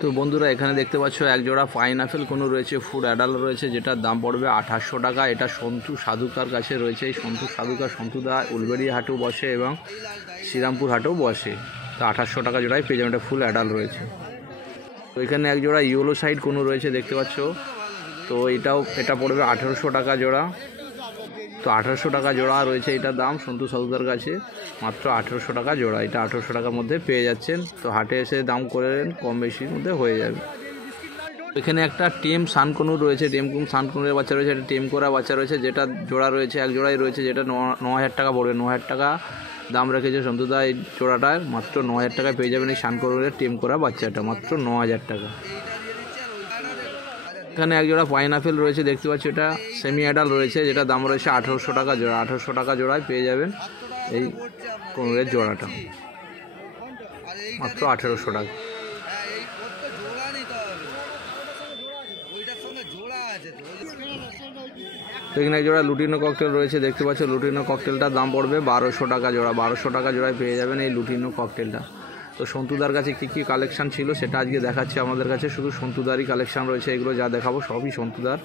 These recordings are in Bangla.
তো বন্ধুরা এখানে দেখতে পাচ্ছ এক জোড়া পাইনাপেল কোনো রয়েছে, ফুড অ্যাডাল্ট রয়েছে, যেটার দাম পড়বে 2800 টাকা। এটা সন্তু সাধুকার কাছে রয়েছে। এই সন্তু সাধুকার সন্তুদা উলবেড়িয়া হাটেও বসে এবং শ্রীরামপুর হাটেও বসে। তো 2800 টাকা জোড়ায় পেয়ে যাবেন। এটা ফুল অ্যাডাল্ট রয়েছে। তো এখানে এক জোড়া ইয়েলো সাইড কোনো রয়েছে দেখতে পাচ্ছ। তো এটা পড়বে 1800 টাকা জোড়া। তো 1800 টাকা জোড়া রয়েছে এটার দাম সন্তু সাধুকার কাছে, মাত্র 1800 টাকা জোড়া। এটা 1800 টাকার মধ্যে পেয়ে যাচ্ছেন। তো হাটে এসে দাম করে কম বেশির মধ্যে হয়ে যাবে। এখানে একটা টেম সানকনুর রয়েছে, টেমকুম সানকনুরের বাচ্চা রয়েছে। এটা টেম করা বাচ্চা রয়েছে, যেটা জোড়া রয়েছে এক জোড়াই রয়েছে, যেটা 9000 টাকা পড়বে। 9000 টাকা দাম রেখেছে সন্তুদা এই জোড়াটায়। মাত্র 9000 টাকায় পেয়ে যাবেন এই সানকনুরের টেম করা বাচ্চাটা, মাত্র 9000 টাকা। এখানে এক জোড়া পাইনাপেল রয়েছে দেখতে পাচ্ছি, এটা সেমি অ্যাডাল্ট রয়েছে, যেটা দাম রয়েছে 1800 টাকা জোড়া। 1800 টাকা জোড়ায় পেয়ে যাবেন এই কোনোরের জোড়াটা, মাত্র 1800 টাকা। তো এখানে এক জোড়া লুটিনো ককটেল রয়েছে দেখতে পাচ্ছ। লুটিনো ককটেলটার দাম পড়বে 1200 টাকা জোড়া। 1200 টাকা জোড়ায় পেয়ে যাবেন এই লুটিনো ককটেলটা। তো সন্তুদার কাছে কী কী কালেকশান ছিল সেটা আজকে দেখাচ্ছি আমাদের কাছে। শুধু সন্তুদারই কালেকশান রয়েছে, এগুলো যা দেখাবো সবই সন্তুদার।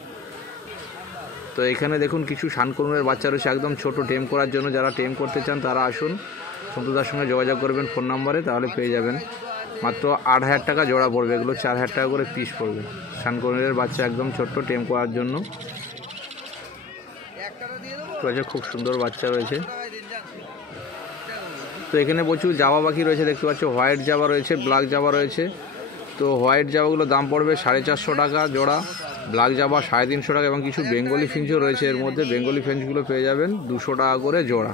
তো এখানে দেখুন কিছু শানকনুরের বাচ্চা রয়েছে একদম ছোট, টেম করার জন্য। যারা টেম করতে চান তারা আসুন, সন্তুদার সঙ্গে যোগাযোগ করবেন ফোন নাম্বারে, তাহলে পেয়ে যাবেন। মাত্র 8000 টাকা জোড়া পড়বে, এগুলো 4000 টাকা করে পিস পড়বে। শানকনুরের বাচ্চা একদম ছোট্ট, টেম করার জন্য রয়েছে, খুব সুন্দর বাচ্চা রয়েছে। তো এখানে প্রচুর জাবা পাখি রয়েছে দেখতে পাচ্ছ। হোয়াইট জাবা রয়েছে, ব্ল্যাক জাবা রয়েছে। তো হোয়াইট জাবাগুলো দাম পড়বে 450 টাকা জোড়া, ব্ল্যাক জাবা 350 টাকা, এবং কিছু বেঙ্গলি ফিঞ্চও রয়েছে এর মধ্যে। বেঙ্গলি ফিঞ্চগুলো পেয়ে যাবেন 200 টাকা করে জোড়া।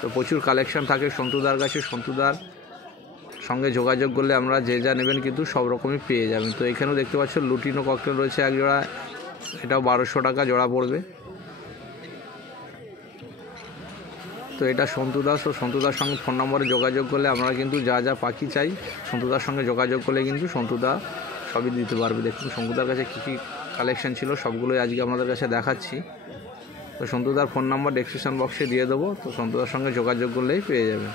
তো প্রচুর কালেকশান থাকে সন্তুদার কাছে। সন্তুদার সঙ্গে যোগাযোগ করলে আমরা যে যা নেবেন কিন্তু সব রকমই পেয়ে যাবেন। তো এখানেও দেখতে পাচ্ছ লুটিনো ককটেল রয়েছে এক জোড়া, এটাও 1200 টাকা জোড়া পড়বে। তো এটা সন্তুদাস, ও সন্তুদার সঙ্গে ফোন নম্বরে যোগাযোগ করলে আপনারা কিন্তু যা যা পাখি চাই সন্তুদার সঙ্গে যোগাযোগ করলে কিন্তু সন্তুদা সবই দিতে পারবে। দেখুন সন্তুদার কাছে কী কী কালেকশান ছিল সবগুলোই আজকে আপনাদের কাছে দেখাচ্ছি। তো সন্তুদার ফোন নাম্বার ডেসক্রিপশন বক্সে দিয়ে দেবো, তো সন্তুদার সঙ্গে যোগাযোগ করলেই পেয়ে যাবেন।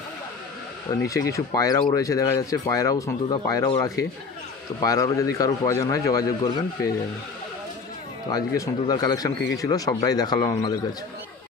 তো নিচে কিছু পায়রাও রয়েছে দেখা যাচ্ছে, পায়রাও সন্তুদা পায়রাও রাখে। তো পায়রারও যদি কারোর প্রয়োজন হয় যোগাযোগ করবেন, পেয়ে যাবেন। তো আজকে সন্তুদার কালেকশান কী কী ছিল সবটাই দেখালাম আপনাদের কাছে।